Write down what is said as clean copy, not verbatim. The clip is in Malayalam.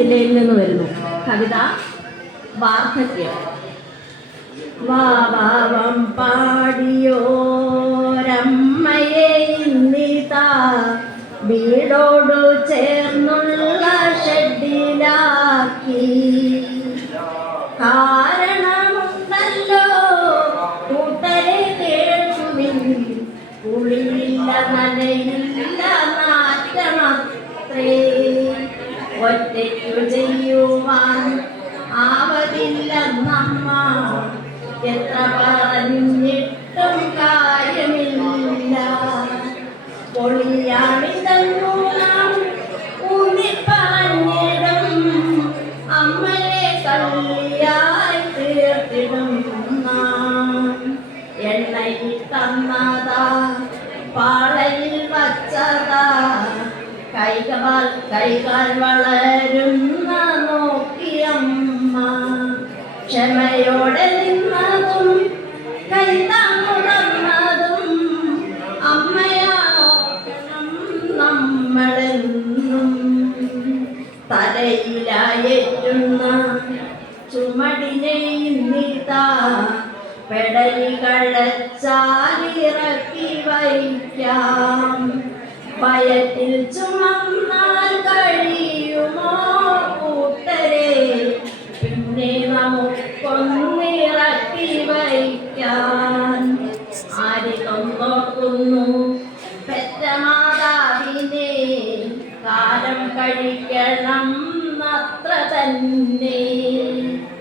നിലയിൽ നിന്ന് വരുന്നു. കവിത വാർദ്ധക്യം. വാവാവം പാടിയോരമ്മയെ ഇന്നിതാ വീടോടു ചേർന്നുള്ള ഷെഡിലാക്കി. കാരണമുണ്ടല്ലോ കൂട്ടരെ കേൾക്കുവിൻ, കുളിയില്ല നനയില്ല നാറ്റമത്രേ. ഒറ്റയ്ക്കു ചെയ്യുവാൻ ആവതില്ലെന്നമ്മ എത്ര പറഞ്ഞിട്ടും കാര്യമില്ല. പൊളിയാണിതെന്നു നാം ഊന്നിപ്പറഞ്ഞിടും, അമ്മയെ കള്ളിയായി തീർത്തിടും നാം. എണ്ണയിൽ തന്നതാ പാളയിൽ വച്ചതാ, കൈകാൽ വളരുന്ന നോക്കിയമ്മ. ക്ഷമയോടെ നിന്നതും കൈതാങ്ങുടന്നതും അമ്മയാണോക്കണം നമ്മളെന്നും. തലയിലായേറ്റുന്ന ചുമടിനെ ഇന്നിതാ പെടലി കഴച്ചാലിറക്കി വയ്ക്കാം. വയറ്റിൽ